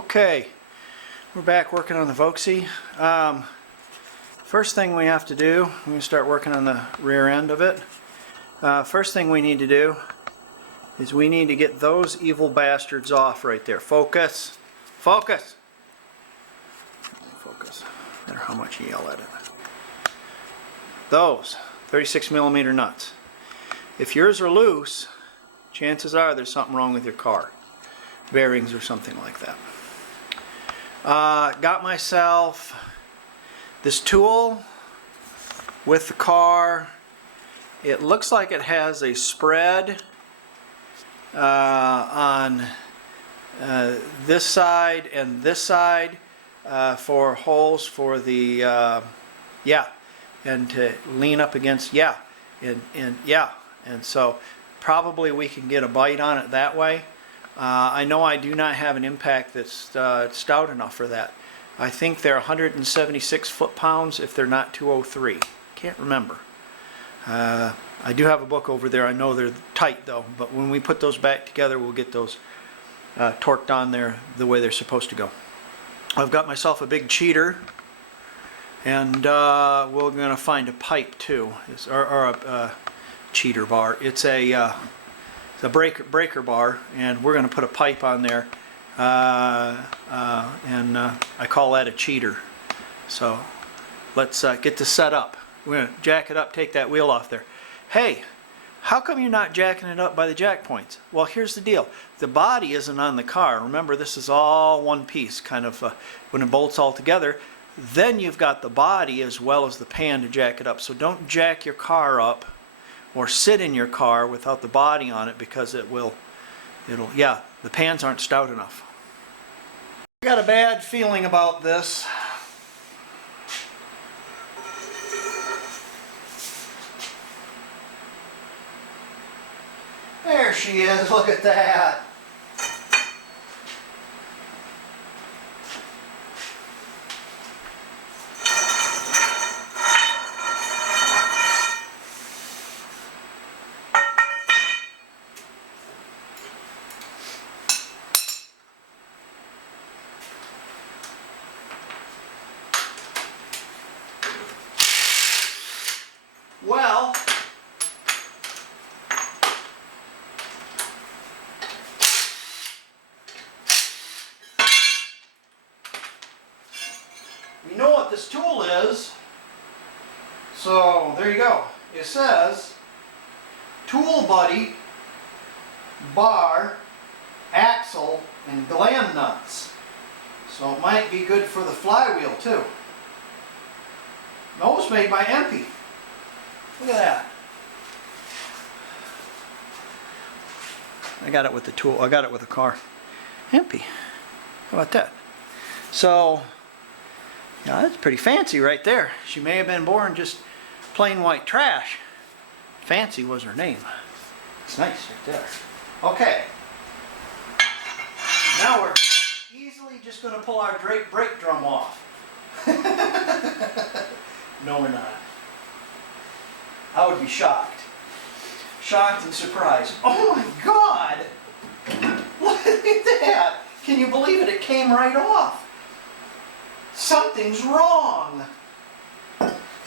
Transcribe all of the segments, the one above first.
Okay, we're back working on the Voxy. First thing we have to do, we're going to start working on the rear end of it. First thing we need to do is we need to get those evil bastards off right there. Focus! Focus! Focus. No matter how much you yell at it. Those 36mm nuts. If yours are loose, chances are there's something wrong with your car. Bearings or something like that. Got myself this tool with the car. It looks like it has a spread on this side and this side for holes for the and to lean up against and so probably we can get a bite on it that way. I know I do not have an impact that's stout enough for that. I think they're 176 foot-pounds if they're not 203. Can't remember. I do have a book over there. I know they're tight though, but when we put those back together we'll get those torqued on there the way they're supposed to go. I've got myself a big cheater, and we're going to find a pipe too, or a cheater bar. It's a breaker bar, and we're going to put a pipe on there, and I call that a cheater. So let's get this set up. We're going to jack it up, take that wheel off there. Hey, how come you're not jacking it up by the jack points? Well, here's the deal. The body isn't on the car. Remember, this is all one piece, kind of when it bolts all together. Then you've got the body as well as the pan to jack it up. So don't jack your car up or sit in your car without the body on it, because the pans aren't stout enough. I got a bad feeling about this. There she is, look at that. Well, we know what this tool is, so there you go. It says tool buddy, bar, axle, and gland nuts. So it might be good for the flywheel too. Those made by MP. Look at that. I got it with the tool. I got it with the car. MP. How about that? So, yeah, that's pretty fancy right there. She may have been born just plain white trash. Fancy was her name. It's nice right there. Okay. Now we're easily just going to pull our brake drum off. No, we're not. I would be shocked. Shocked and surprised. Oh my God! Look at that! Can you believe it? It came right off. Something's wrong.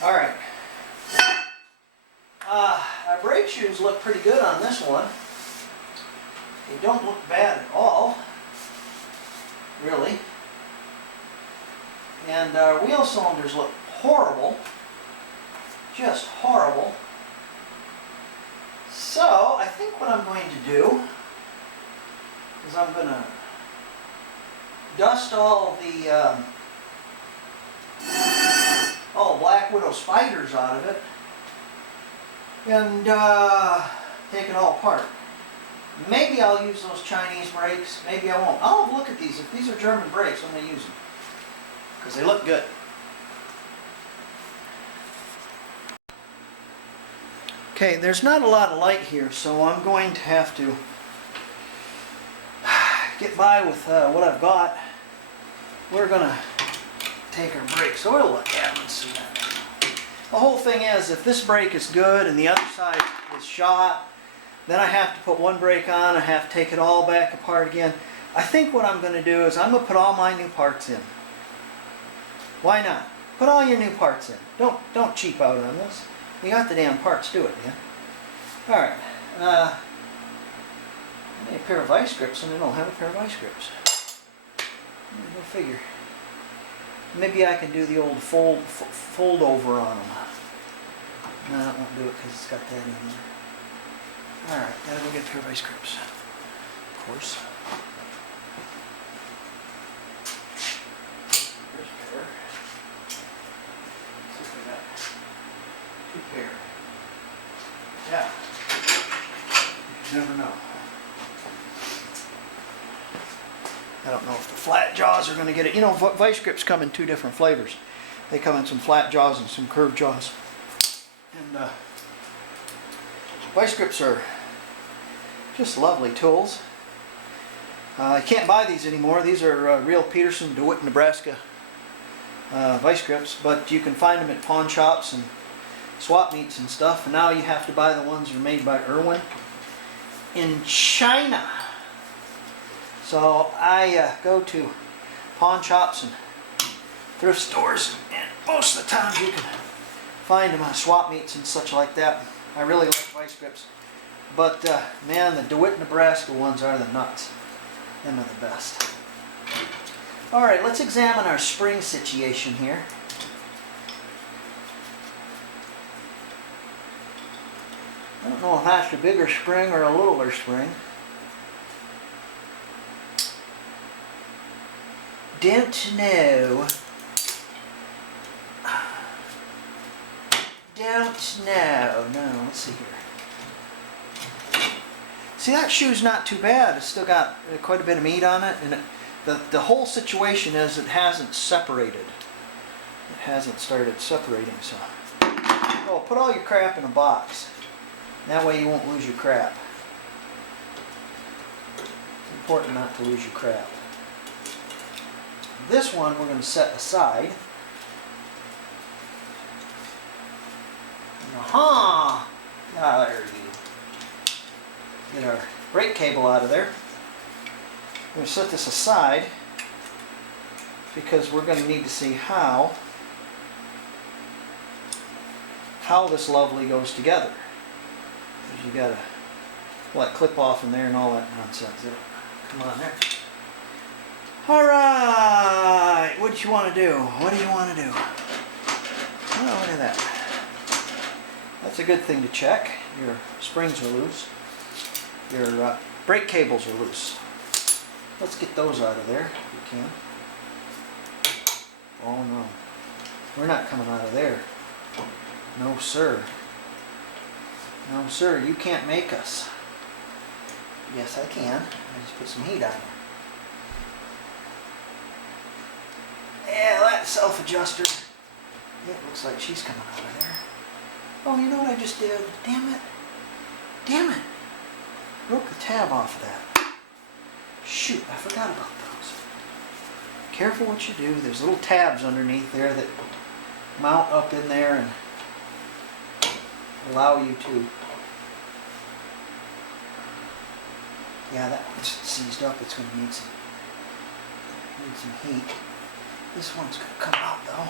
Alright. Our brake shoes look pretty good on this one. They don't look bad at all. Really. And our wheel cylinders look horrible. Just horrible. So I think what I'm going to do is I'm going to dust all the Black Widow spiders out of it and take it all apart. Maybe I'll use those Chinese brakes, maybe I won't. I'll have a look at these. If these are German brakes, I'm going to use them because they look good. Okay, there's not a lot of light here, so I'm going to have to get by with what I've got. We're going to take our brakes oil look at them and see that. The whole thing is, if this brake is good and the other side is shot, then I have to put one brake on, I have to take it all back apart again. I think what I'm going to do is I'm going to put all my new parts in. Why not? Put all your new parts in. Don't cheap out on this. You got the damn parts, do it, yeah? Alright. I need a pair of vice grips and I don't have a pair of vice grips. Go figure. Maybe I can do the old fold over on them. No, I won't do it because it's got that in there. Alright, gotta go get a pair of vice grips. Of course. There's a pair. Let's see if we got 2 pair. Yeah. You never know. I don't know if the flat jaws are going to get it. You know, vice grips come in 2 different flavors. They come in some flat jaws and some curved jaws. And vice grips are just lovely tools. You can't buy these anymore. These are real Peterson, DeWitt, Nebraska vice grips, but you can find them at pawn shops and swap meets and stuff. And now you have to buy the ones that are made by Irwin in China. So I go to pawn shops and thrift stores, and most of the time you can find them on swap meets and such like that. I really like vice grips, but man, the DeWitt, Nebraska ones are the nuts. Them are the best. All right, let's examine our spring situation here. I don't know if that's a bigger spring or a littler spring. Don't know. Don't know. No, let's see here. See, that shoe's not too bad. It's still got quite a bit of meat on it, and the whole situation is it hasn't separated. It hasn't started separating, so. Oh, put all your crap in a box. That way you won't lose your crap. It's important not to lose your crap. This one we're going to set aside. Aha! Ah, there you go. Get our brake cable out of there. We're going to set this aside because we're going to need to see how this lovely goes together. You got to let clip off in there and all that nonsense. Come on there. Alright, what do you want to do? What do you want to do? Oh, look at that. That's a good thing to check. Your springs are loose. Your brake cables are loose. Let's get those out of there if we can. Oh no. We're not coming out of there. No sir. No sir, you can't make us. Yes I can. I just put some heat on it. Yeah, that self-adjuster. It looks like she's coming out of there. Oh, you know what I just did? Damn it. Damn it. Broke the tab off of that. Shoot, I forgot about those. Careful what you do. There's little tabs underneath there that mount up in there and allow you to. Yeah, that one's seized up. It's going to need some heat. This one's going to come out though.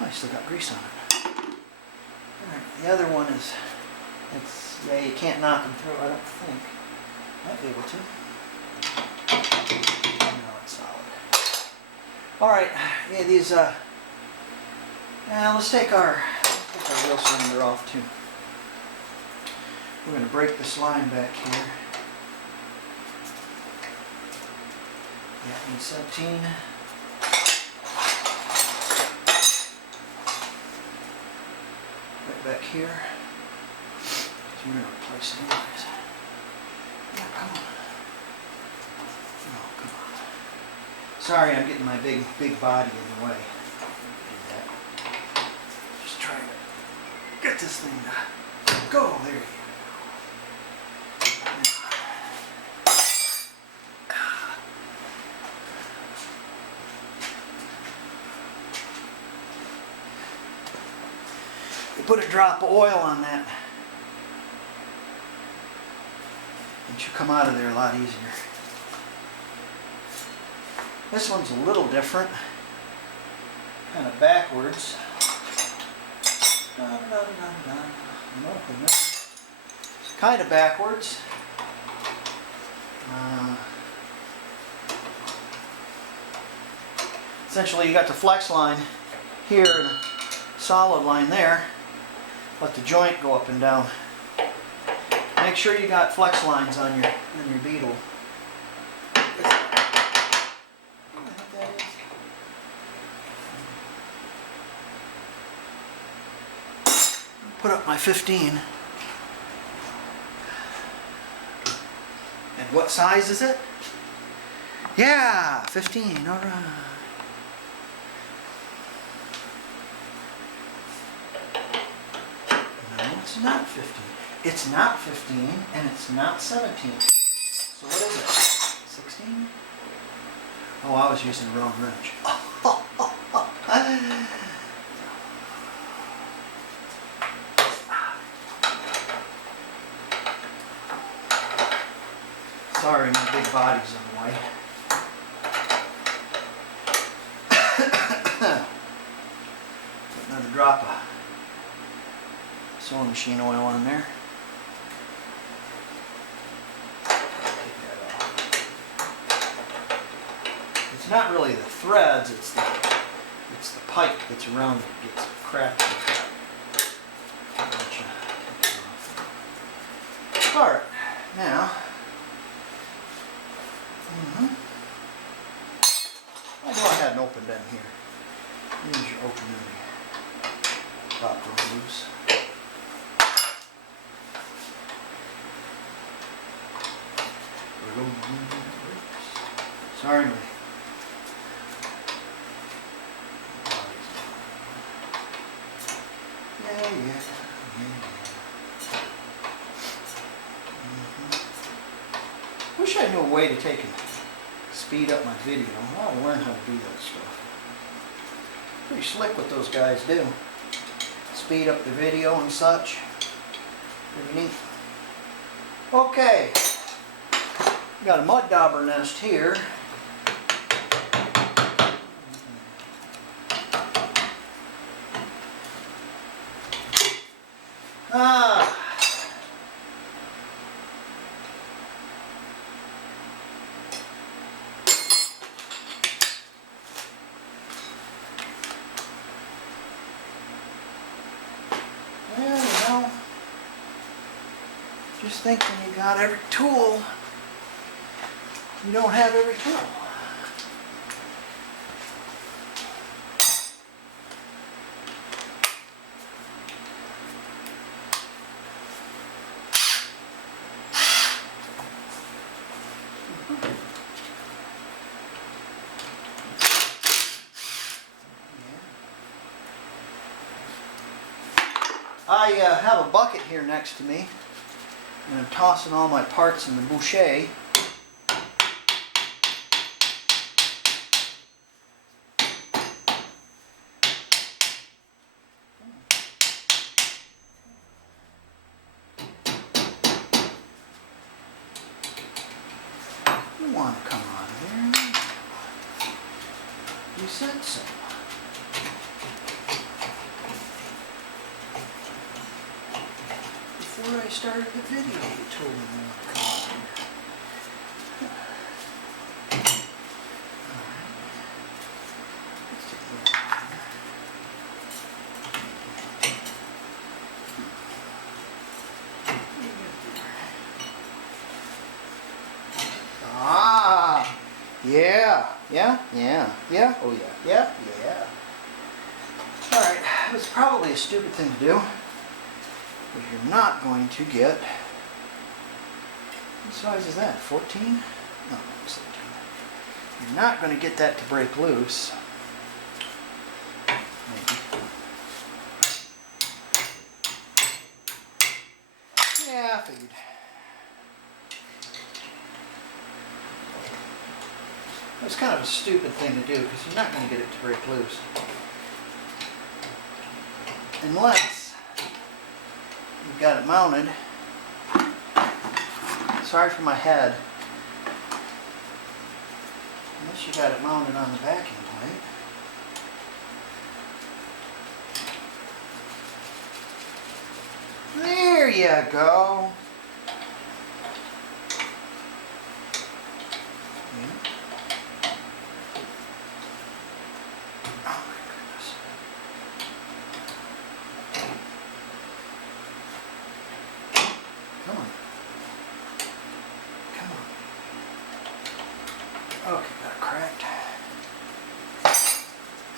Oh, I still got grease on it. Alright, the other one is, yeah, you can't knock them through, I don't think. Might be able to. No, it's solid. Alright, yeah, these, now let's take our wheel cylinder off too. We're going to break this line back here. Yeah, needs 17. Right back here. So we're going to replace it anyways. Yeah, come on. Oh, come on. Sorry, I'm getting my big body in the way. Do that. Just trying to get this thing to go. There you go. Put a drop of oil on that, and she'll come out of there a lot easier. This one's a little different, kind of backwards. Kind of backwards. Essentially, you got the flex line here and a solid line there. Let the joint go up and down. Make sure you got flex lines on your Beetle. Put up my 15. And what size is it? Yeah, 15, all right. No, it's not 15. It's not 15, and it's not 17. So what is it? 16? Oh, I was using the wrong wrench. Sorry, my big body's in the way. Put another drop of sewing machine oil on there. It's not really the threads, it's the pipe that's around it gets cracked like that. Alright, now I know I had an open end here. Use your open end. Pop those loose. Sorry, man. Yeah. Wish I knew a way to take and speed up my video. I want to learn how to do that stuff. Pretty slick what those guys do. Speed up the video and such. Pretty neat. Okay. Got a mud dauber nest here. Well, you know, just think when you got every tool, you don't have every tool. I have a bucket here next to me, and I'm tossing all my parts in the boucher. You want to come out of there? You said so. Before I started the video, you told me you wanted to come out here. Alright. Let's take a look here. Ah! Yeah. Oh yeah. Alright, it was probably a stupid thing to do. Because you're not going to get, what size is that, 14? No, 17. You're not going to get that to break loose. Maybe. Yeah, I figured. It was kind of a stupid thing to do because you're not going to get it to break loose. Unless you've got it mounted. Sorry for my head. Unless you got it mounted on the backing plate. There you go. Come on. Come on. Okay, got it cracked.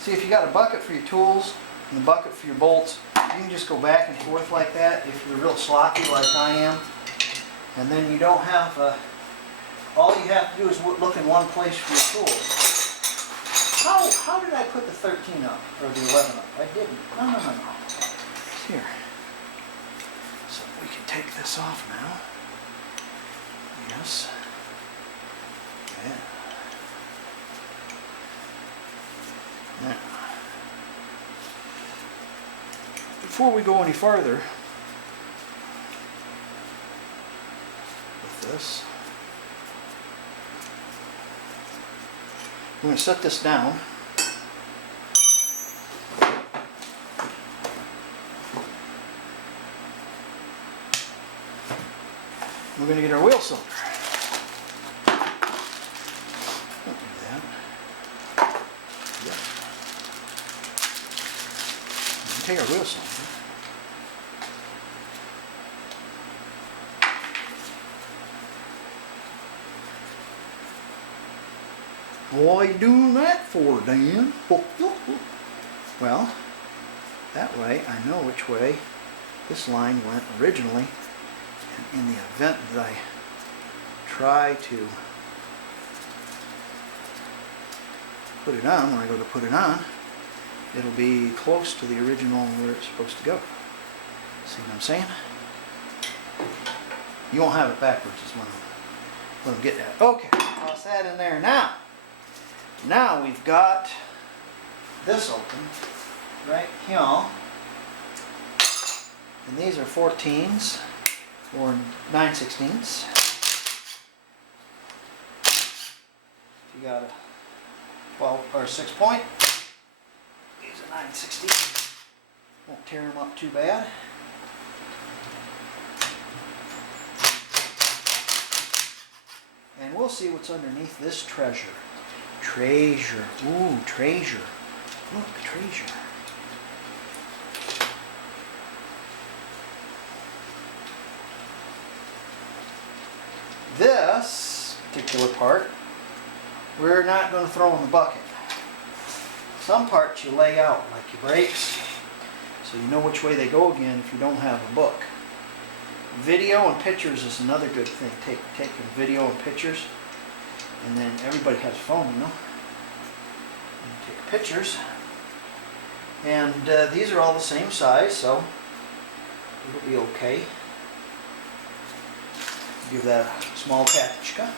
See, if you got a bucket for your tools and a bucket for your bolts, you can just go back and forth like that if you're real sloppy like I am. And then you don't have, all you have to do is look in one place for your tools. How did I put the 13 up, or the 11 up? I didn't. No. It's here. So we can take this off now. Yes. Yeah. Now, before we go any further with this, we're going to set this down. We're going to get our wheel cylinder. Don't do that. Yep. Take our wheel cylinder. What are you doing that for, Dan? Well, that way I know which way this line went originally. And in the event that I try to put it on, when I go to put it on, it'll be close to the original where it's supposed to go. See what I'm saying? You won't have it backwards is what I'm getting at. Okay, toss that in there now. Now we've got this open right here. And these are 14s or 9/16. You got a 12 or 6 point. These are 9/16. Won't tear them up too bad. And we'll see what's underneath this treasure. Treasure. Ooh, treasure. Look, treasure. This particular part, we're not going to throw in the bucket. Some parts you lay out, like your brakes, so you know which way they go again if you don't have a book. Video and pictures is another good thing. Take a video and pictures, and then everybody has a phone, you know. And take pictures, and these are all the same size, so it'll be okay. Give that a small patchka.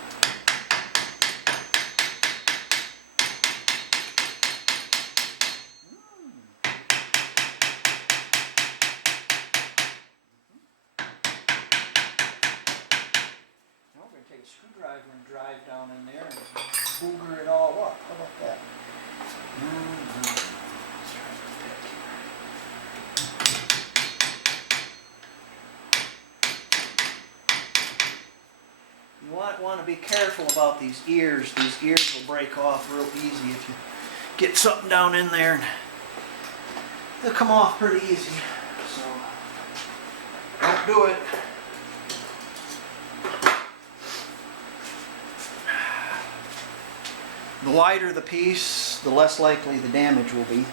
Now we're going to take a screwdriver and drive down in there and booger it all up. How about that? Let's try this pick here. You want to be careful about these ears. These ears will break off real easy if you get something down in there. And they'll come off pretty easy. So don't do it. The wider the piece, the less likely the damage will be.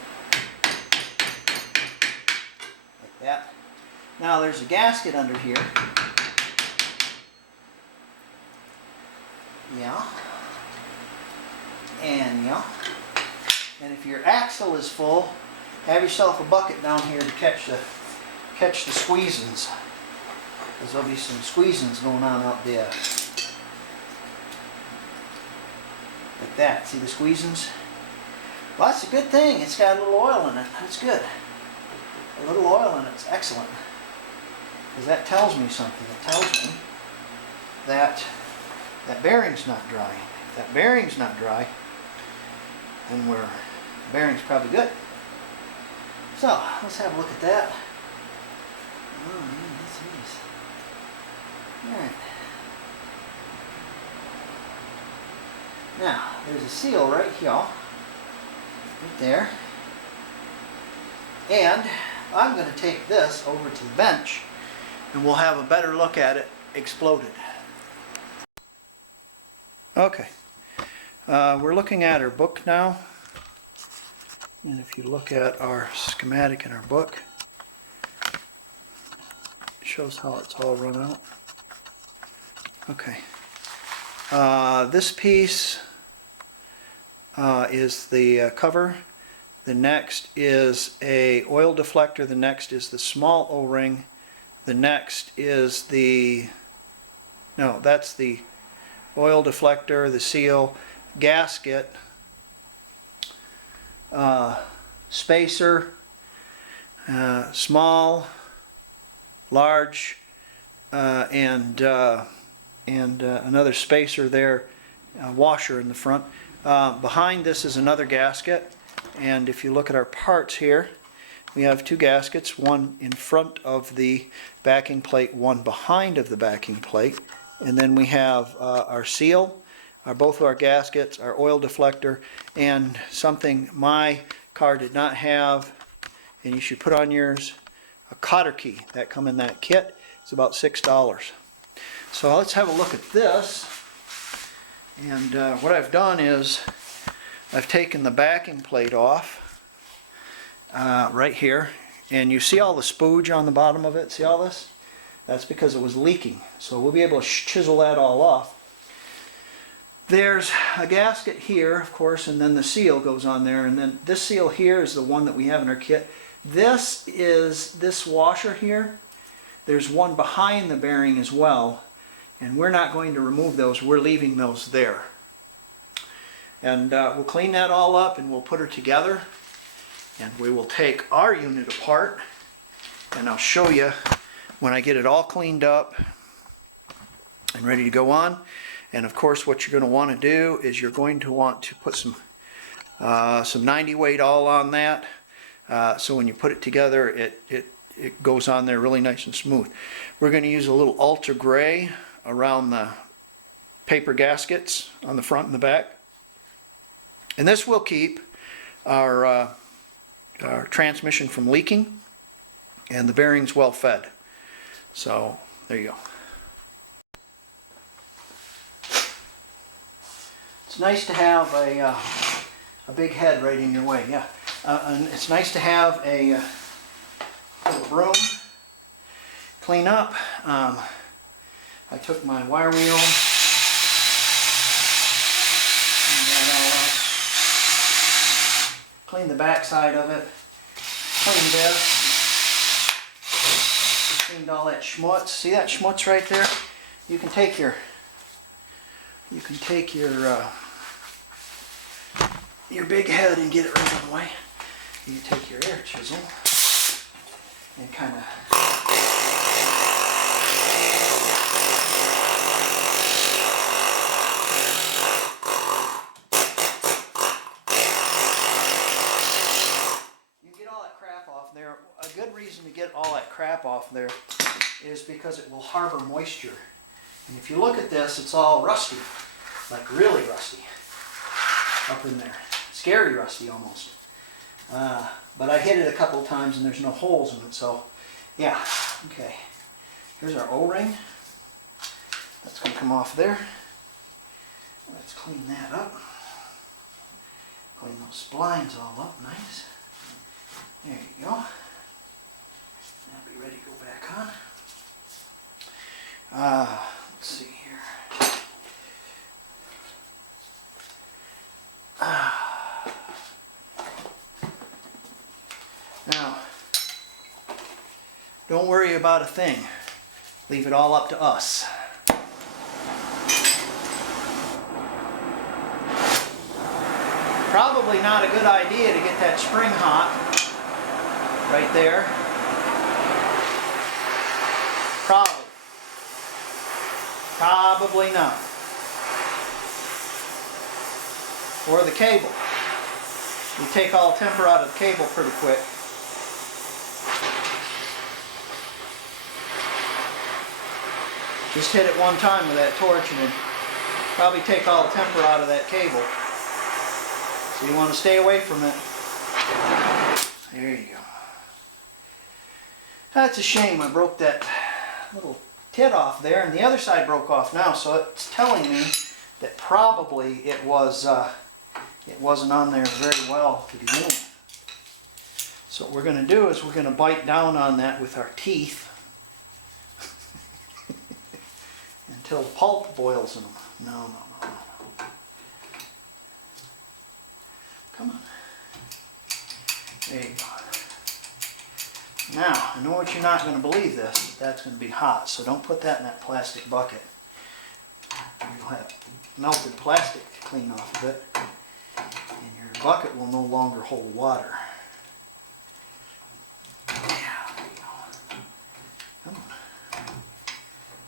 Like that. Now there's a gasket under here. Yeah. And yeah. And if your axle is full, have yourself a bucket down here to catch the squeezins. Because there'll be some squeezins going on out there. Like that. See the squeezins? Well, that's a good thing. It's got a little oil in it. That's good. A little oil in it's excellent. Because that tells me something. It tells me that that bearing's not dry. If that bearing's not dry, then the bearing's probably good. So let's have a look at that. Oh, yeah, that's nice. All right. Now, there's a seal right here, right there. And I'm going to take this over to the bench and we'll have a better look at it exploded. Okay, we're looking at our book now. And if you look at our schematic in our book, it shows how it's all run out. Okay. This piece is the cover. The next is a oil deflector. The next is the small O-ring. The next is that's the oil deflector, the seal, gasket, spacer, small, large, and another spacer there, washer in the front. Behind this is another gasket, and if you look at our parts here, we have two gaskets, one in front of the backing plate, one behind of the backing plate, and then we have our seal, both of our gaskets, our oil deflector, and something my car did not have, and you should put on yours, a cotter key. That come in that kit. It's about $6. So let's have a look at this. And what I've done is I've taken the backing plate off right here, and you see all the spooge on the bottom of it? See all this? That's because it was leaking. So we'll be able to chisel that all off. There's a gasket here, of course, and then the seal goes on there, and then this seal here is the one that we have in our kit. This is this washer here. There's one behind the bearing as well, and we're not going to remove those. We're leaving those there. And we'll clean that all up and we'll put her together, and we will take our unit apart, and I'll show you when I get it all cleaned up and ready to go on. And of course, what you're going to want to do is you're going to want to put some 90 weight all on that, so when you put it together, it goes on there really nice and smooth. We're going to use a little ultra gray around the paper gaskets on the front and the back, and this will keep our transmission from leaking and the bearings well fed. So there you go. It's nice to have a big head right in your way, yeah. And it's nice to have a little broom, clean up. I took my wire wheel, cleaned that all up, cleaned the back side of it, cleaned this, cleaned all that schmutz. See that schmutz right there? You can take your big head and get it right out of the way. You can take your air chisel and kind of get all that crap off there. A good reason to get all that crap off there is because it will harbor moisture. And if you look at this, it's all rusty, like really rusty up in there. Scary rusty almost. But I hit it a couple of times and there's no holes in it, so yeah. Okay, here's our O-ring. That's going to come off there. Let's clean that up. Clean those splines all up nice. There you go. That'll be ready to go back on. Let's see here. Now, don't worry about a thing. Leave it all up to us. Probably not a good idea to get that spring hot right there. Probably not. Or the cable. You take all temper out of the cable pretty quick. Just hit it one time with that torch and it'd probably take all the temper out of that cable. So you want to stay away from it. There you go. That's a shame I broke that little tit off there, and the other side broke off now, so it's telling me that probably it wasn't on there very well to begin with. So what we're going to do is we're going to bite down on that with our teeth until pulp boils in them. No. Come on. There you go. Now, I know what you're not going to believe this, but that's going to be hot, so don't put that in that plastic bucket. You'll have melted plastic to clean off of it, and your bucket will no longer hold water. Yeah, there you go. Come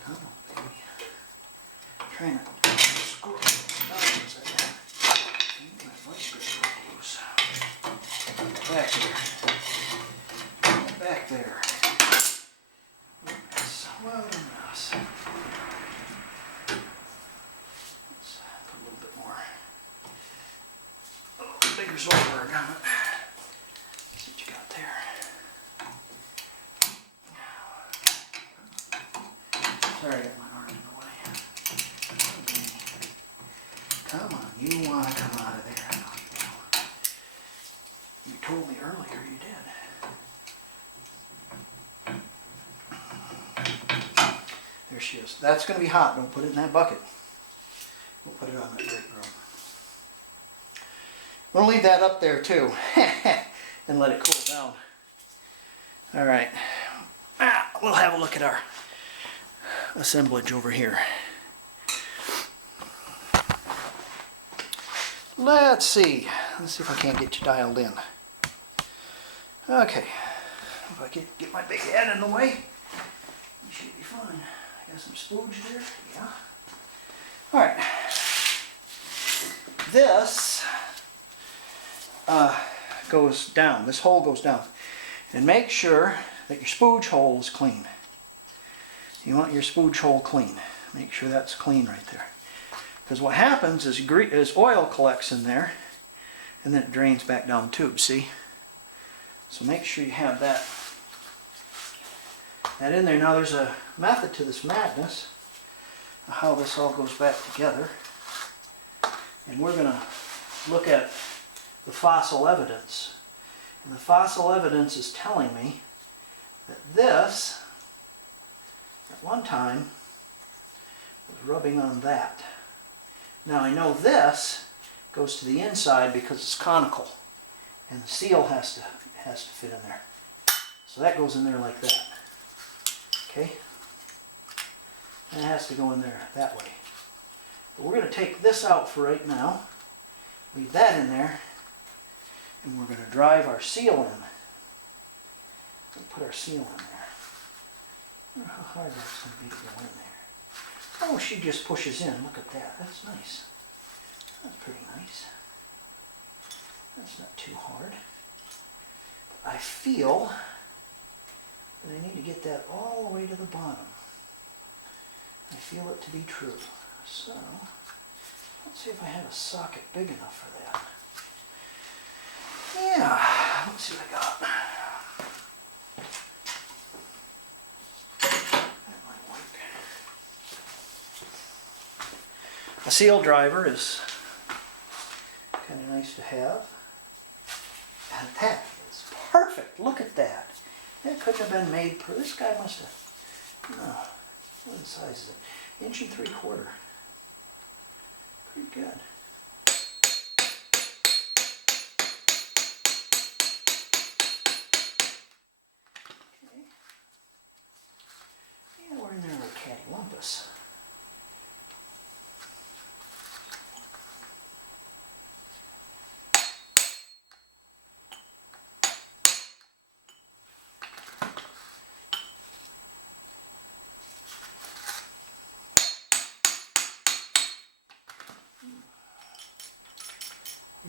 on, baby. Trying to squirt those numbers there. My vice grip loose. Back there. Back there. What a mess. What a mess. Let's put a little bit more. Oh, bigger Zollberg on it. See what you got there. Sorry, I got my arm in the way. Come on, you want to come out of there. You told me earlier you did. There she is. That's going to be hot. Don't put it in that bucket. We'll put it on that great room. We'll leave that up there too and let it cool down. All right. We'll have a look at our assemblage over here. Let's see. Let's see if I can't get you dialed in. Okay. If I can get my big head in the way, you should be fine. Got some spooge there? Yeah. Alright. This goes down. This hole goes down. And make sure that your spooge hole is clean. You want your spooge hole clean. Make sure that's clean right there. Because what happens is oil collects in there and then it drains back down the tube, see? So make sure you have that in there. Now there's a method to this madness, how this all goes back together. And we're going to look at the fossil evidence. And the fossil evidence is telling me that this, at one time, was rubbing on that. Now I know this goes to the inside because it's conical, and the seal has to fit in there. So that goes in there like that. Okay? And it has to go in there that way. But we're going to take this out for right now, leave that in there, and we're going to drive our seal in. We'll put our seal in there. I wonder how hard that's going to be to go in there. Oh, she just pushes in. Look at that. That's nice. That's pretty nice. That's not too hard. But I feel that I need to get that all the way to the bottom. I feel it to be true. So, let's see if I have a socket big enough for that. Yeah, let's see what I got. That might work. A seal driver is kind of nice to have. And that is perfect. Look at that. That couldn't have been made per. This guy must have. No. What size is it? 1 3/4 inches. Pretty good. Okay. Yeah, we're in there with cattywampus.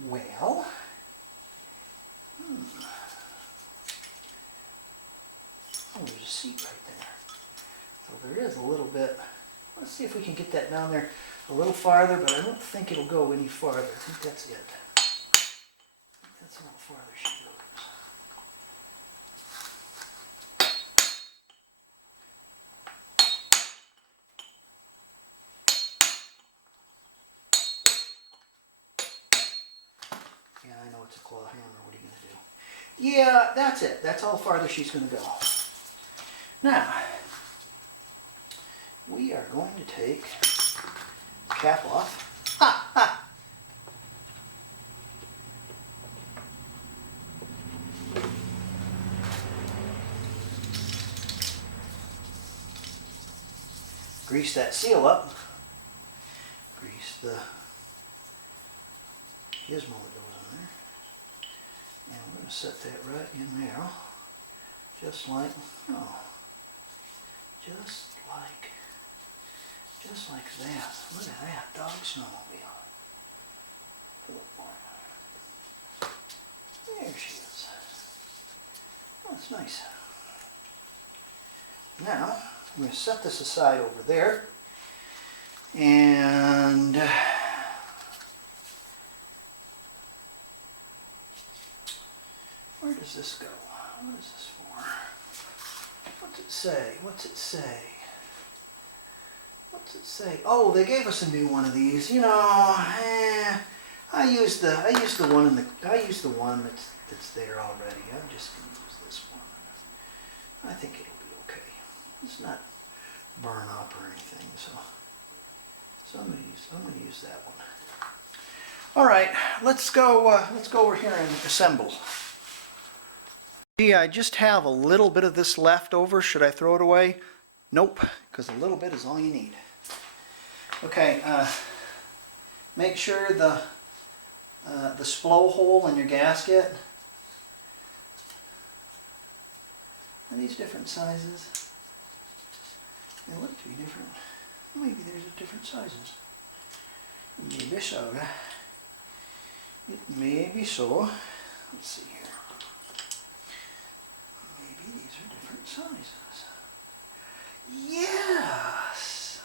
Well, there's a seat right there. So there is a little bit. Let's see if we can get that down there a little farther, but I don't think it'll go any farther. I think that's it. I think that's a little farther she goes. Yeah, I know it's a claw hammer. What are you going to do? Yeah, that's it. That's how farther she's going to go. Now, we are going to take the cap off. Ha, ha. Grease that seal up. Grease the gizmo that goes in there. And we're going to set that right in there. Just like, oh, just like that. Look at that dog snowmobile. Oh boy. There she is. Oh, that's nice. Now, I'm going to set this aside over there. And where does this go? What is this for? What's it say? What's it say? What's it say? Oh, they gave us a new one of these. You know, I used the one that's there already. I'm just going to use this one. I think it'll be okay. It's not burn up or anything, so I'm going to use that one. All right, let's go over here and assemble. Gee, I just have a little bit of this left over. Should I throw it away? Nope, because a little bit is all you need. Okay, make sure the splow hole in your gasket. Are these different sizes? They look to be different. Maybe there's different sizes. Maybe so. It may be so. Let's see here. Maybe these are different sizes. Yes!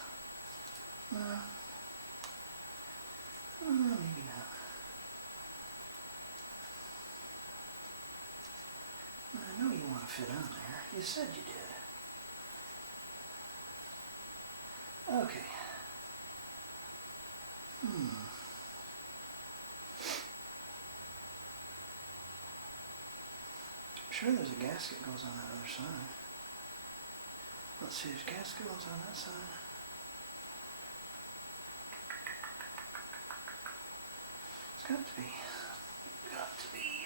Maybe not. I know you want to fit on there. You said you did. Okay. I'm sure there's a gasket goes on that other side. Let's see, there's gasket goes on that side. It's got to be.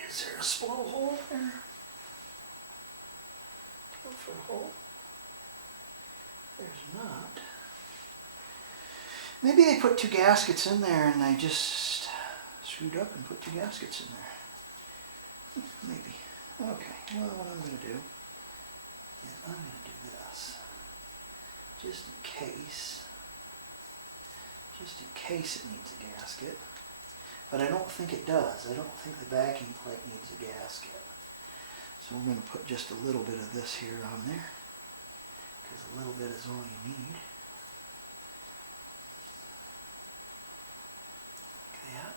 Is there a splow hole there? Go for a hole. There's not. Maybe they put two gaskets in there and they just screwed up and put two gaskets in there. Maybe. Okay, well, what I'm going to do is I'm going to do this. Just in case it needs a gasket. But I don't think it does. I don't think the backing plate needs a gasket. So we're going to put just a little bit of this here on there. Because a little bit is all you need. Like that.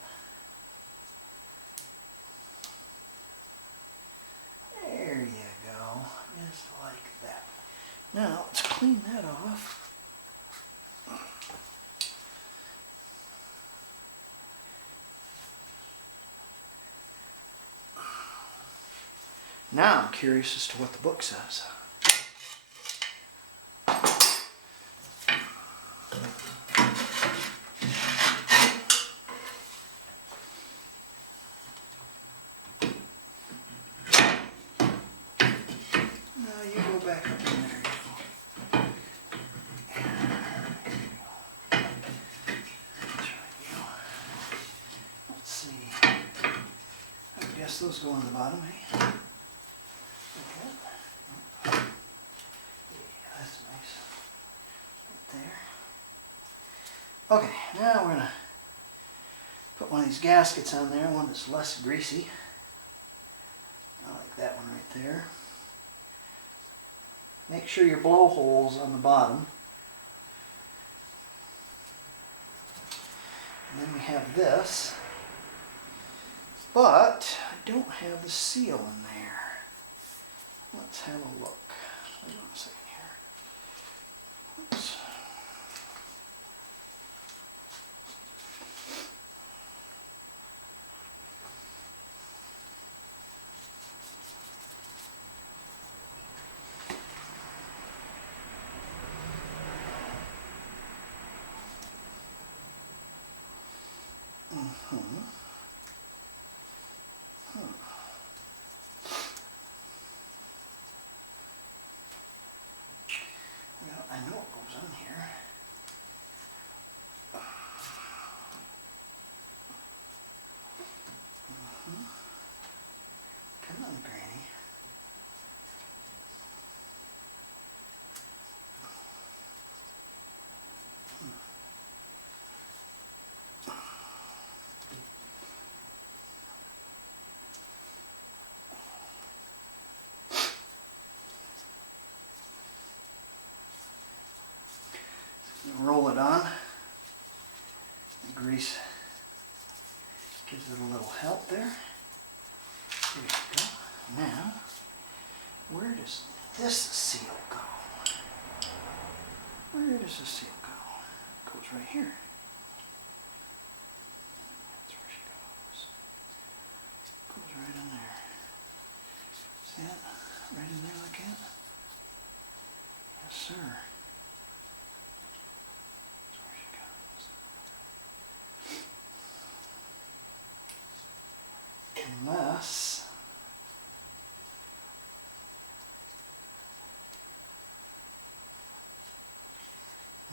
There you go. Just like that. Now, let's clean that off. Now I'm curious as to what the book says. Now you go back up in there. Let's see. I guess those go on the bottom, eh? Okay, now we're going to put one of these gaskets on there, one that's less greasy. I like that one right there. Make sure your blowhole's on the bottom. And then we have this. But I don't have the seal in there. Let's have a look. Wait on a second here. Oops. Well, I know what goes on here. Come on, Granny. Roll it on. The grease gives it a little help there. There you go. Now, where does this seal go? Where does the seal go? It goes right here. That's where she goes. Goes right in there. See that? Right in there like that? Yes, sir.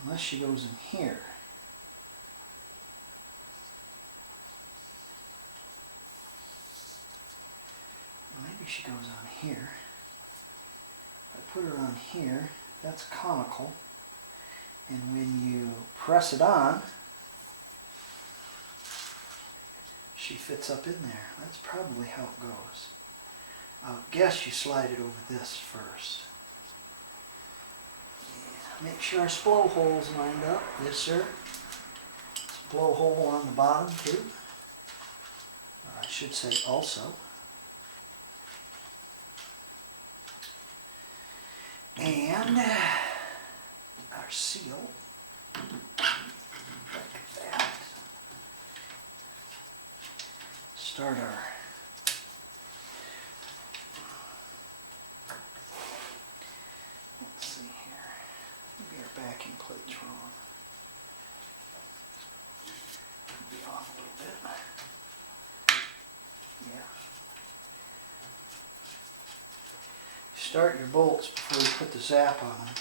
Unless she goes in here. Maybe she goes on here. If I put her on here, that's conical. And when you press it on, she fits up in there. That's probably how it goes. I would guess you slide it over this first. Yeah. Make sure our blowhole's lined up. Yes, sir. It's a blowhole on the bottom too. Or I should say also. And our seal. Like that. Start our let's see here. Maybe our backing plate's wrong. Could be off a little bit. Yeah. Start your bolts before you put the zap on them,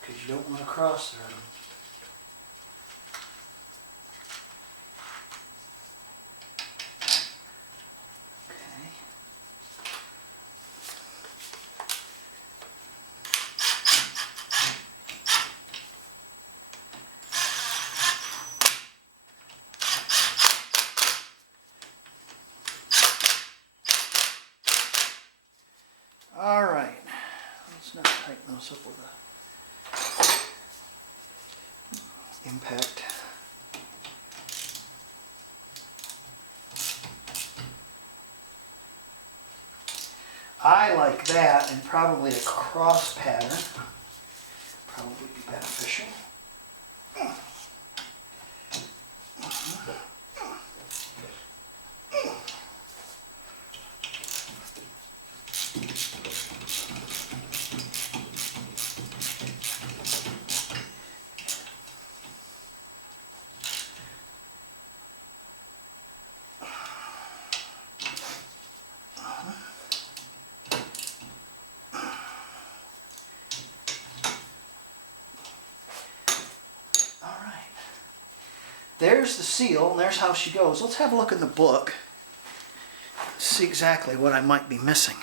because you don't want to cross thread them. All right, let's not tighten those up with a impact. I like that, and probably a cross pattern probably be beneficial. There's the seal, and there's how she goes. Let's have a look in the book, see exactly what I might be missing.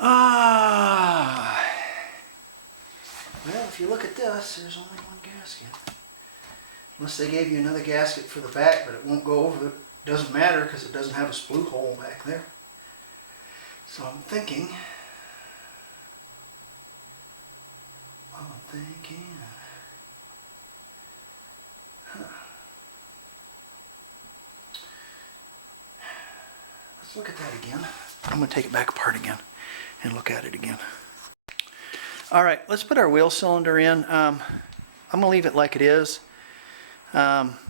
Well, if you look at this, there's only one gasket. Unless they gave you another gasket for the back, but it won't go over Doesn't matter because it doesn't have a sploot hole back there. So I'm thinking, let's look at that again. I'm going to take it back apart again and look at it again. All right, let's put our wheel cylinder in. I'm going to leave it like it is.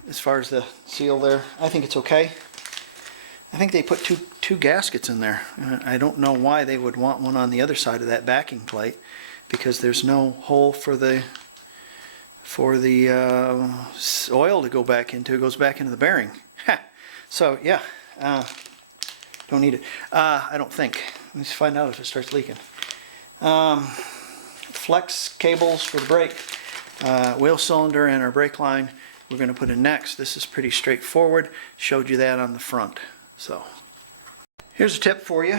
As far as the seal there, I think it's okay. I think they put two gaskets in there. I don't know why they would want one on the other side of that backing plate, because there's no hole for the oil to go back into. It goes back into the bearing. So yeah, don't need it. I don't think. Let's find out if it starts leaking. Flex cables for the brake, wheel cylinder, and our brake line we're going to put in next. This is pretty straightforward. Showed you that on the front. So here's a tip for you.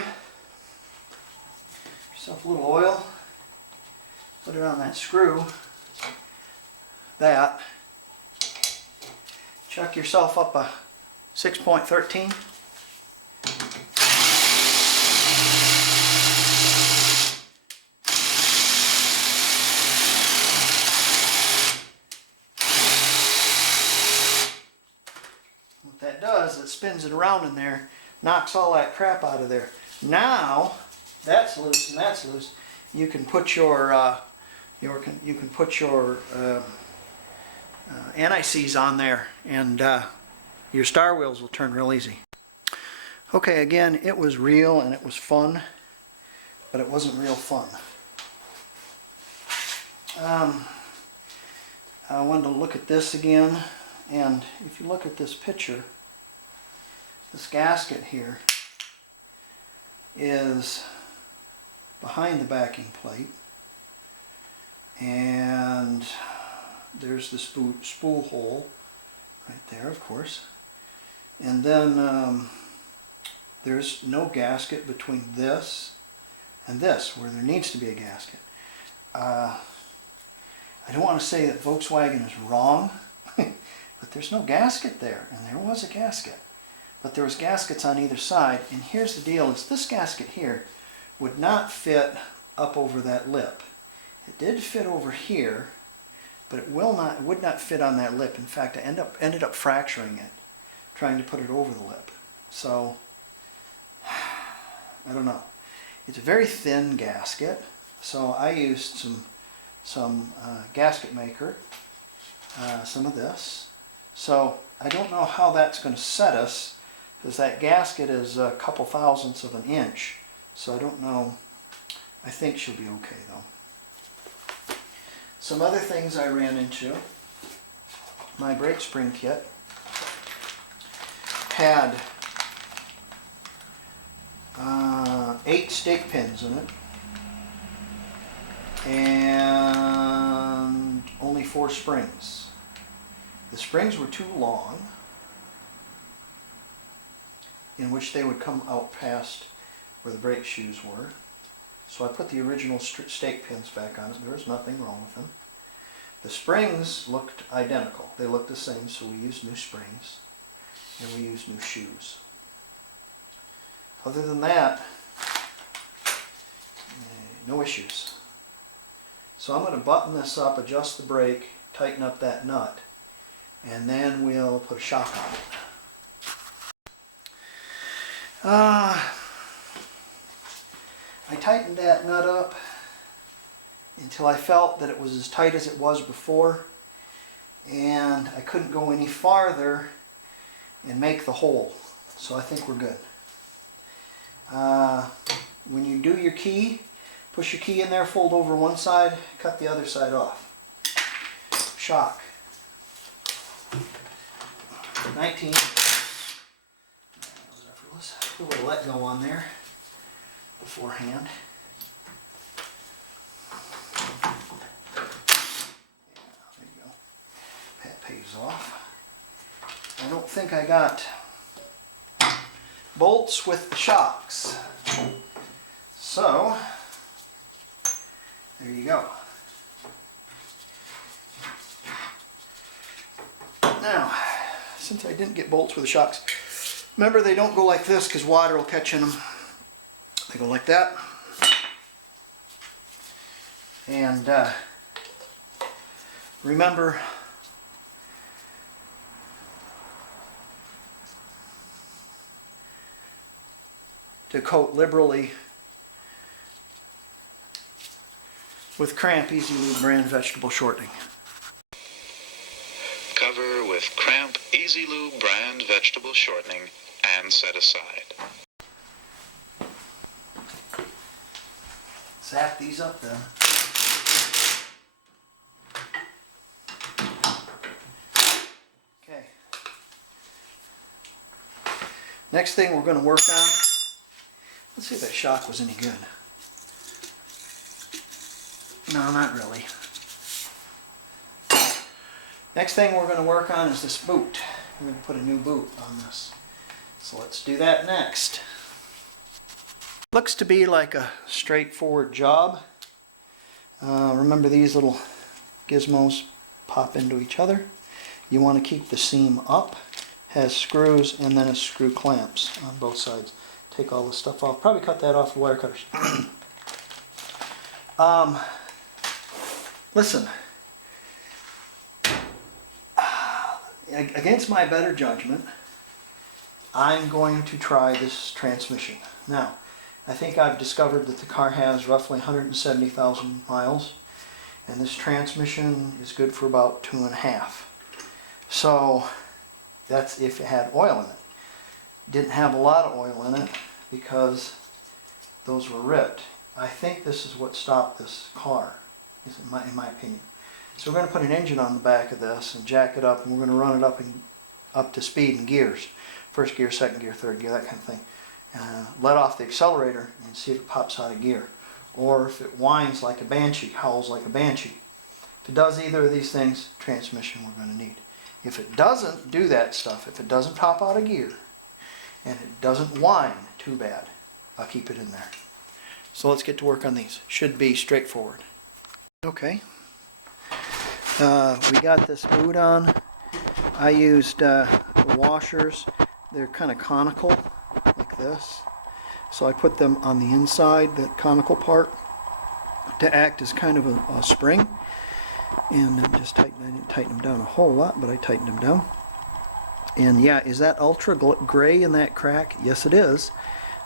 Yourself a little oil. Put it on that screw. That. Chuck yourself up a 6.13. What that does, it spins it around in there, knocks all that crap out of there. Now that's loose and that's loose. You can put your anti-seize on there, and your star wheels will turn real easy. Okay, again, it was real and it was fun, but it wasn't real fun. I wanted to look at this again, and if you look at this picture, this gasket here is behind the backing plate, and there's the spool hole right there, of course, and then there's no gasket between this and this, where there needs to be a gasket. I don't want to say that Volkswagen is wrong, but there's no gasket there, and there was a gasket. But there was gaskets on either side, and here's the deal, is this gasket here would not fit up over that lip. It did fit over here, but it would not fit on that lip. In fact, I ended up fracturing it, trying to put it over the lip. So, I don't know. It's a very thin gasket, so I used some gasket maker, some of this. So I don't know how that's going to set us, because that gasket is a couple thousandths of an inch. So I don't know. I think she'll be okay though. Some other things I ran into. My brake spring kit had 8 stake pins in it and only 4 springs. The springs were too long, in which they would come out past where the brake shoes were. So I put the original stake pins back on it. There was nothing wrong with them. The springs looked identical. They looked the same, so we used new springs and we used new shoes. Other than that, no issues. So I'm going to button this up, adjust the brake, tighten up that nut, and then we'll put a shock on it. I tightened that nut up until I felt that it was as tight as it was before, and I couldn't go any farther and make the hole. So I think we're good. When you do your key, push your key in there, fold over one side, cut the other side off. Shock. 19. Put a little let go on there beforehand. Yeah, there you go. That pays off. I don't think I got bolts with the shocks. So, there you go. Now, since I didn't get bolts with the shocks, Remember, they don't go like this because water will catch in them. They go like that. And remember, to coat liberally with Cramp Easy Lube brand vegetable shortening. Cover with Cramp Easy Lube brand vegetable shortening and set aside. Zap these up then. Okay. Next thing we're going to work on, let's see if that shock was any good. No, not really. Next thing we're going to work on is this boot. We're going to put a new boot on this. So let's do that next. Looks to be like a straightforward job. Remember, these little gizmos pop into each other. You want to keep the seam up. Has screws and then a screw clamps on both sides. Take all this stuff off. Probably cut that off with wire cutters. Listen, against my better judgment, I'm going to try this transmission. Now, I think I've discovered that the car has roughly 170,000 miles, and this transmission is good for about 2.5. So that's if it had oil in it. Didn't have a lot of oil in it because those were ripped. I think this is what stopped this car, in my opinion. So we're going to put an engine on the back of this and jack it up, and we're going to run it up to speed in gears. First gear, second gear, third gear, that kind of thing. Let off the accelerator and see if it pops out of gear. Or if it whines like a banshee, howls like a banshee. If it does either of these things, transmission we're going to need. If it doesn't do that stuff, if it doesn't pop out of gear, and it doesn't whine too bad, I'll keep it in there. So let's get to work on these. Should be straightforward. Okay. We got this boot on. I used the washers. They're kind of conical, like this. So I put them on the inside, that conical part, to act as kind of a spring. And then just I didn't tighten them down a whole lot, but I tightened them down. And yeah, is that ultra gray in that crack? Yes, it is.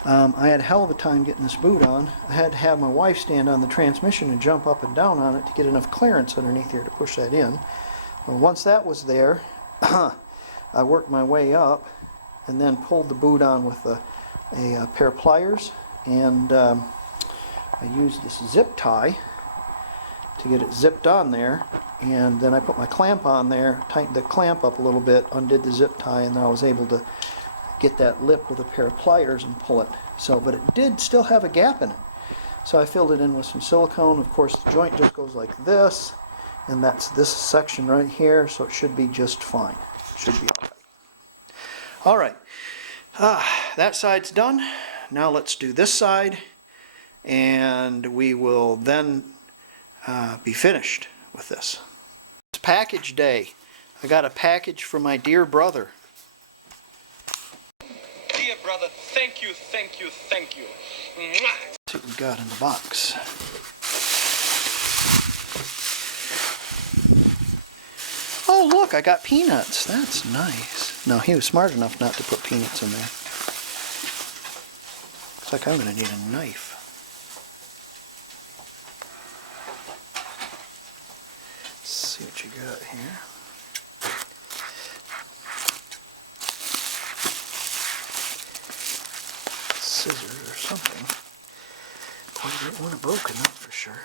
I had a hell of a time getting this boot on. I had to have my wife stand on the transmission and jump up and down on it to get enough clearance underneath here to push that in. Well, once that was there, I worked my way up and then pulled the boot on with a pair of pliers, and I used this zip tie to get it zipped on there, and then I put my clamp on there, tightened the clamp up a little bit, undid the zip tie, and then I was able to get that lip with a pair of pliers and pull it. So, but it did still have a gap in it. So I filled it in with some silicone. Of course, the joint just goes like this, and that's this section right here, so it should be just fine. Should be all right. All right. That side's done. Now let's do this side, and we will then be finished with this. It's package day. I got a package from my dear brother. Dear brother, thank you, thank you, thank you. Mwah! Let's see what we got in the box. Oh, look, I got peanuts. That's nice. No, he was smart enough not to put peanuts in there. Looks like I'm going to need a knife. Let's see what you got here. Scissors or something. Boy, you didn't want it broken, that's for sure.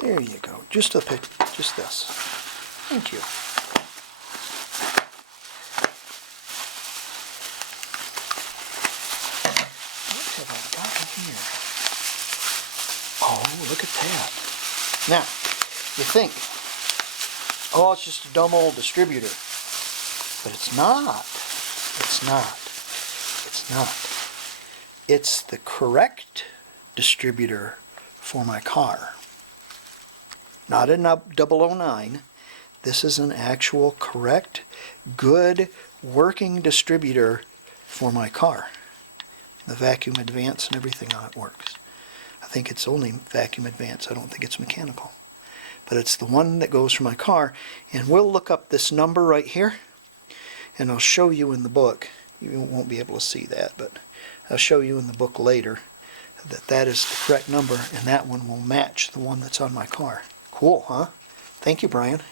There you go. Just a pick, just this. Thank you. Here. Oh, look at that. Now, you think, oh, it's just a dumb old distributor. But it's not. It's not. It's not. It's the correct distributor for my car. Not a 009. This is an actual correct, good, working distributor for my car. The vacuum advance and everything on it works. I think it's only vacuum advance. I don't think it's mechanical. But it's the one that goes for my car. And we'll look up this number right here. And I'll show you in the book. You won't be able to see that, but I'll show you in the book later that that is the correct number. And that one will match the one that's on my car. Cool, huh? Thank you, Brian.